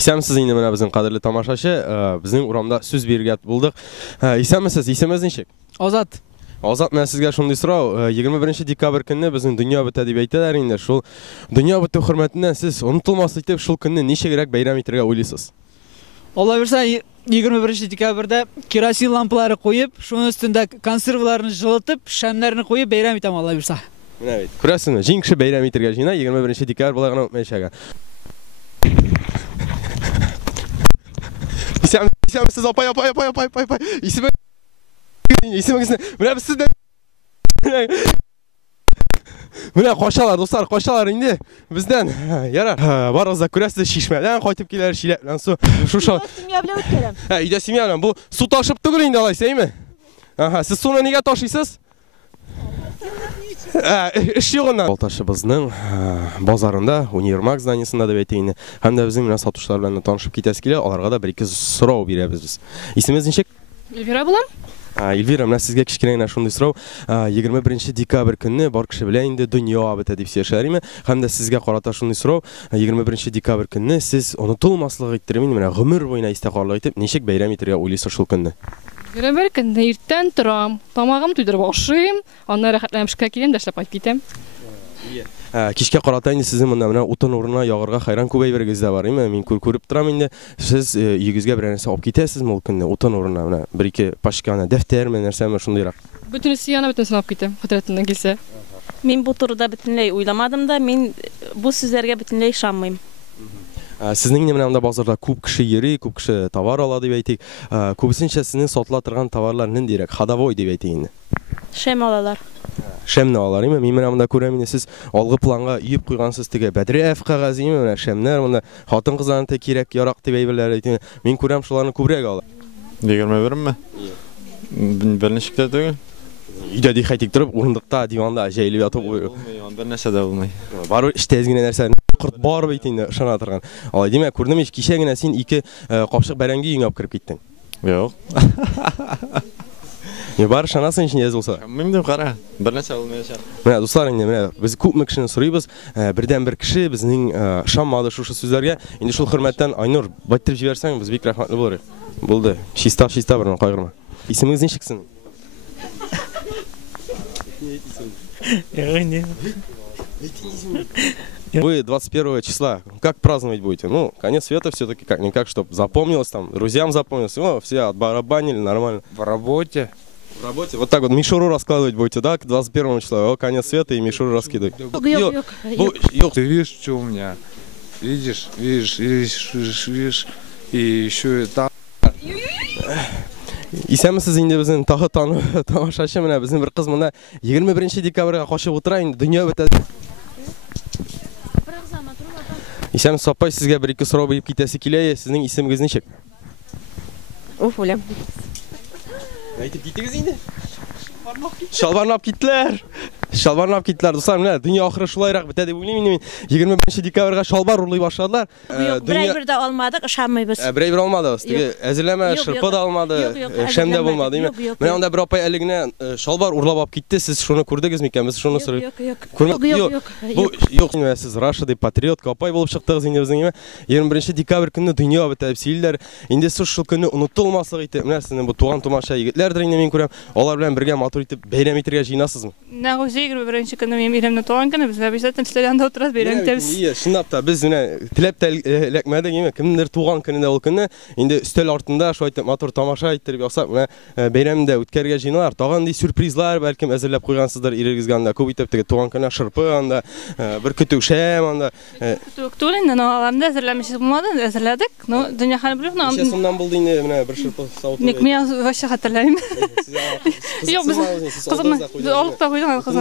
Исәмсез инде менә безнең кадерле тамашачы, безнең урамда сүз биргәт булдык. Исәмсез, исемегез ничек? Азат. Азат, менә сезгә шундый сорау. 21 декабрь көнне безнең дөнья бетә дип әйтәләр инде. Шул дөнья бетү хөрмәтеннән сез онытылмас итеп шул көнне ничегрәк бәйрәм итәргә уйлыйсыз? Алла бирсә 21 декабрьдә керосин лампалары куеп, шуның өстендә консерваларны җылытып, шәмнәрне куеп бәйрәм итәм Алла бирсә. Менә бит. Күрәсезме? Җиң кеше бәйрәм итәргә җыена 21 декабрь болай гына үтмәячәгә. Исәмсез апай. Исемегезне менә без сездән менә качалар, дуслар, качалар инде бездән. Ярар. Барыгыз да күрәсез, шишмәдән кайтып киләләр, шиләк белән су. Шуша. Семья белән үткәрәм. Өйдә семья белән. Бу су ташып түгел инде алайса, әйме? Сез суны нигә ташыйсыз? Эш югыннан. Балташыбызның базарында, универмаг зданиесында дип әйтәйин. Һәм дә безнең менә сатучылар белән танышып китәс килә, аларга да бер-ике сорау бирәбез без. Исемегез ничек? Эльвира булам. Эльвира, менә сезгә кичкенә генә шундый сорау. 21 декабрь көнне бар кеше белә инде дөнья бетә дип сөйләшәләрме? Һәм дә сезгә карата шундый сорау. 21 декабрь көнне сез онытылмаслык иттермен, менә гомер буена истә калырлык итеп, ничек бәйрәм итәргә уйлыйсыз шул көнне? 21 көндә иртән торам, тамагым туйдырып ашыйм, аннан рәхәтләнеп эшкә киләм дә эшләп кайтып китәм. Кичкә карата инде сезнең монда менә утын урынына ягырга хайран күп әйбергез дә бар, әйме? Мин күреп торам инде. Сез өегезгә бер нәрсә алып китәсезме ул көнне утын урынына? Менә бер-ике пачканы, дәфтәрме, нәрсәме шундыйрак. Бөтенесе яна бөтенесен алып китәм, хәтерәтеннән килсә. Мин бу турыда бөтенләй уйламадым да, мин бу сүзләргә бөтенләй ышанмыйм. Сезнең менә монда базарда күп кеше йөри, күп кеше товар ала дип әйтик. Күбесенчә сезнең сатыла торган товарлар ниндирәк? Ходовой дип әйтәйин. Шәм алалар. Шәмне алалар, әйме? Мин менә монда күрәм инде, сез алгы планга үйеп куйгансыз теге Бәдрәф кәгазиме, менә шәмнәр монда хатын-кызларны кирәк, ярак дип әйберләр әйтәм. Мин күрәм шуларны күбрәк ала. 21-ме? Берничә түгел. Өйдә дихәйтик торып, урындыкта, диванда җәйлеп ятып куйып. Бер нәрсә дә булмый. Бар эштә генә нәрсә корт бар бит инде, ышана торган. Алай димәк, күрдем ич кичә генә син 2 капчык бәрәңге юңап кирип киттең. Юк. Бар шанасы өчен язылса. Мин дә кара. Бер нәрсә булмаячак. Менә дуслар, инде менә без күпме кешене сорыйбыз, бердән-бер кеше безнең ышанмады шушы сүзләргә. Инде шул хөрмәттән Айнур байтырып җибәрсәң, без бик рәхмәтле булыр. Булды. Чиста бер кайгырма. Исемегез ничек синең? Вы 21 числа, как праздновать будете? Ну, конец света все-таки как-никак, чтобы запомнилось, там, друзьям запомнилось, ну, все отбарабанили, нормально. В работе. В работе? Вот так вот мишуру раскладывать будете, да, к 21 числа, конец света и мишуру раскидывать. Ты видишь, что у меня? Видишь, и еще и там. Исәмсез инде безнең тагы тамашачы менә безнең бер кыз монда 21 декабрьгә качып утыра инде дөнья бетә. Исәмсез апай, сезгә бер-ике сорау биреп китәсе килә, сезнең исемегез ничек? Уфулям. Әйтеп китегез инде. Шалбарнап киттеләр. Шалбарнап киттеләр. Дуслар, менә дөнья ахыры шулайрак бетә дип уйлыйм инде мин. 21 декабрьгә шалбар урлый башладылар. Бер дә алмадык, ышанмыйбыз. Бер алмадыгыз. Теге әзерләмә шырпы да алмады, шәм дә булмады, әйме? Менә анда бер апай әле генә шалбар урлап алып китте. Сез шуны күрдегезме икән? Без шуны сорыйбыз. Юк. Юк, сез Раша дип патриотка апай булып чыктыгыз инде безнең. 21 декабрь көнне дөнья бетә дип сөйлиләр. Инде сез шул көнне онытылмаслык итеп, менә сезнең бу туган тумаша егетләрдер инде мин күрәм. Алар белән бергә матур итеп бәйрәм итәргә җыенасызмы? Нәгъ 21 көндә мин иремне туган көне, без обязательно стадионда утырабыз, бәйрәм итәбез. Шундап та без менә теләп тә эләкмәдек, әйме? Кемнер туган көнендә ул көнне инде өстәл артында шулай итеп матур тамаша иттереп ясап, менә бәйрәмдә үткәргә җыеналар. Тагын ди сюрпризлар бәлкем әзерләп куйгансыздыр ирегезгә анда күп итеп теге туган көнне шырпы анда, бер көтүк шәм анда. Көтүк түгел инде, аламда әзерләмәчез булмады, әзерләдек. Ну, дөнья хәл белеп, Ничә сумнан булды инде менә бер шырпы савыт. Ник мин вообще хәтерләмим. Юк, без кызым, алып та куйдым кызым.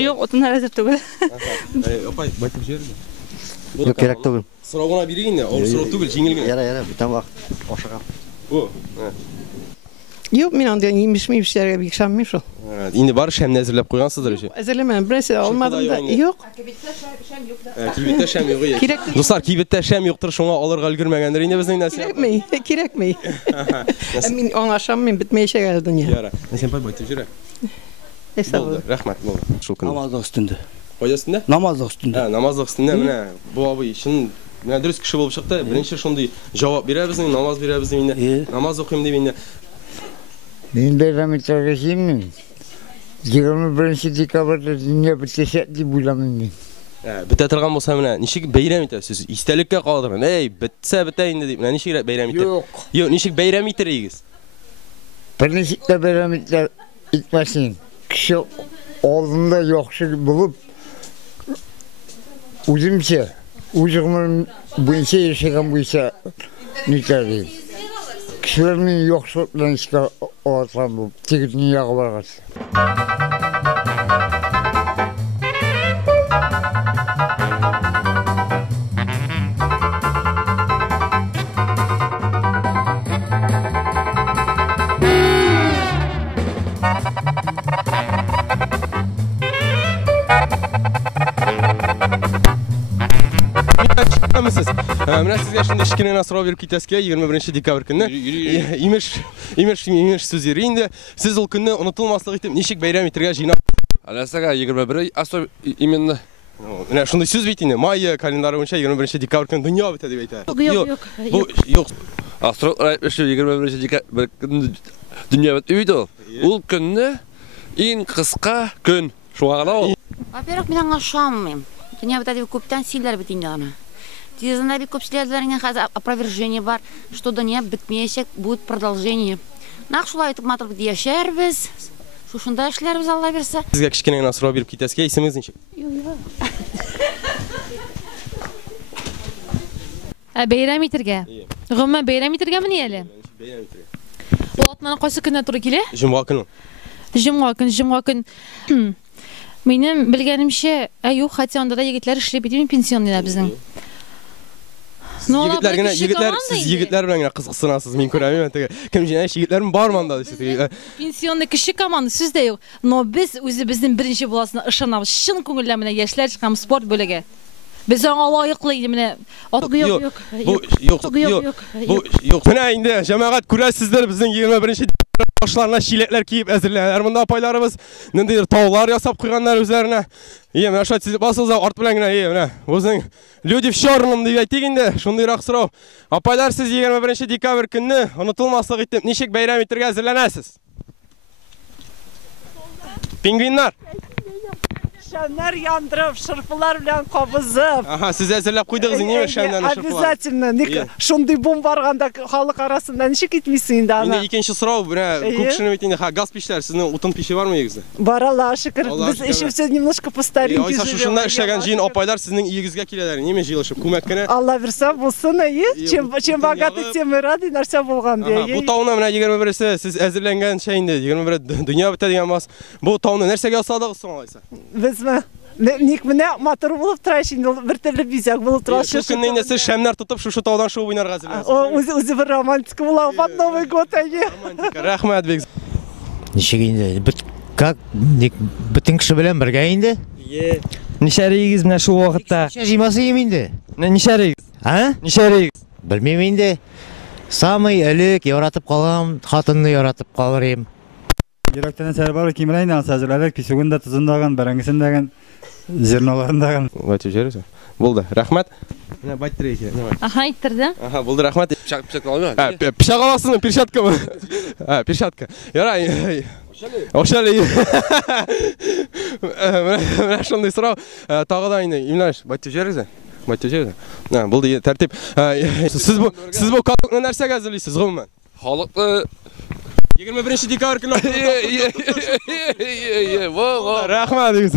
Юк, отыннар әзер түгел. Апай, байтып җибәрде. Юк, кирәк түгел. Сорауына бирик инде, авыр сорау түгел, җиңел генә. Яра, бүтән вакыт ашыгам. Юк, мин анда имеш-мешләргә бик ышанмыйм шул. Инде бар шәмне әзерләп куйгансыздыр өчен. Әзерләмәм, берсе алмадым да. Юк. Кибеттә шәм юк. Дуслар, кибеттә шәм юктыр, шуңа алырга өлгермәгәндер инде безнең нәрсә. Кирәкми. Мин аңа ышанмыйм, бетмәячәк дөнья. Яра. Сен пай байтып җибәр. Рәхмәт, булды. Шул көнне. Намазлык өстендә. Кайда өстендә? Намазлык өстендә. Намазлык өстендә менә бу абый шын Мен дұрыс кіші болып шықты. Бірінші шондай жауап береміздің, намаз береміздің енді. Намаз оқимын деп енді. Мен бейрамиттерге жеймін. 21 декабрда дүние бітесе деп ойламын мен. Біте тұрған болса міне, нешек бейрам етесіз? Истелікке қалдырын. Бітсе бітейінді деп. Нешек бейрам етер? Жоқ, нешек бейрам етер егіз? Бірнешекте бейрам етмесін. Кіші алдында жоқшы болып, өзімше, өзімнің бойынша ешеген бойынша нетер дейм. Кішілермен жоқшылықтан ішке алатқан болып, тегітін яғы барғасы. Мына сізге шынды ішкенен асыра беріп кетеске 21 декабр күні имеш сөздері енді сіз ол күнні ұнытылмаслық етіп нешек бәйрам етерге жинап Алясаға 21 асо именно шындай сөз бейтінде майя календары бойынша 21 декабр күні дүния бітеді деп айтады. Жоқ. Астрол айтпашы 21 декабр күні дүния бітеді үйді ол. Ол күнні ең қысқа күн. Шуға ғана ол. Во-первых, мен аңа шамым. Дүния бітеді көптен силер бітінде ана. Тезінде бек көпшілердерінен қазір опровержение бар, что дүния бітмейсек, будет продолжение. Нақ шулай айтып матыр біді яшәрбіз, шушында әшілербіз Алла берсе. Сізге кішкенен асыра беріп кетеске, есіміз нешек? Бейрам етерге? Ғымма бейрам етерге міне әлі? Бейрам етерге. Ол атынан қойсы күнне тұры келе? Жұмға күн. Жұмға күн. Менің білгенімше, әйу, хотя онда да егетлер ішлеп етемін пенсионныйда біздің. Сіз егетлер білен қызғысынасыз, мен көремін. Кім жинай, егетлерім бар манда. Пенсионный кіші команда сөз де yok. Но біз өзі біздің бірінші боласына ұшанабыз. Шын көңілі яшілер шыққам спорт бөліге. Біз оңа лайықлы еді міне. Жоқ. Міне енді жамағат көресіздер біздің 21-ші башларына шилетлер киіп әзірләнер. Мұнда апайларымыз нендейдер таулар ясап қойғандар өзлеріне. Мына шат сіз басылза арт білен гіне. Өзің люди в черном деп айтегенде, шондайрақ сұрау. Апайлар сіз 21 декабр күнні ұнытылмаслық етіп, нешек бәйрам етерге әзірләнәсіз? Пингвиннар. Şenler yandırıp, şırpılar bilen kabızıp. Aha, siz әзірләп қойдыңыз, неме шәмнәні шырпылар? Обязательно. Шондай бом барғанда халық арасында неше кетмейсің енді ана? Енді екінші сұрау, көпшінің өйтінде газ пештер, сіздің утын пеші бар ма егізді? Бар, Аллаға шүкір. Біз еще все немножко по старинке живем. Шушында ішеген жиын апайлар сіздің егізге келелер. Неме жиылышып, көмәккені? Алла берсе болсын, чем богаты, тем и рады, нәрсе болған. Бұл тауына мына 21-сі сіз әзірленген шайында, 21 дүния біті деген бас. Бұл тауына нәрсеге осадығыз соңалайса? Ник мене матыр болып тұрайшын, бір түрлі бизяк болып тұрайшы. Бұл күннен сіз шәмнер тұтып, шушы таудан шоу ойнарға әзірләнсіз. Өзі бір романтика болау, под Новый год әйе. Рахмет бек. Нешеге енді, как, бүтін кіші білен бірге енді? Нешәрегіз міне шу уақытта. Неше жимасы ем енді? Нешәрегіз? Нешәрегіз? Білмем енді. Самый әлік, еуратып қалам, қатынны еуратып қалыр ем. Жүректен сәрі бары кемелейін сәзірләлік, песігінде тұзындаған, бәрәңгісіндеген, зерналарындаған. Өте жересі. Болды, рахмет. Мына баттыр еке. Аха, иттірді. Аха, болды, рахмет. Пішақ алып ма? Пішақ аласың, перчатка ма? Перчатка. Ярай. Ошалы. Мына шондай сұрау. Тағы да енді, имнаш, баттыр жересі. Болды, тәртіп. Сіз бұл қалықны нәрсеге әзірлейсіз, ғыммен? Халықты 21 декабр күні. Рахмет.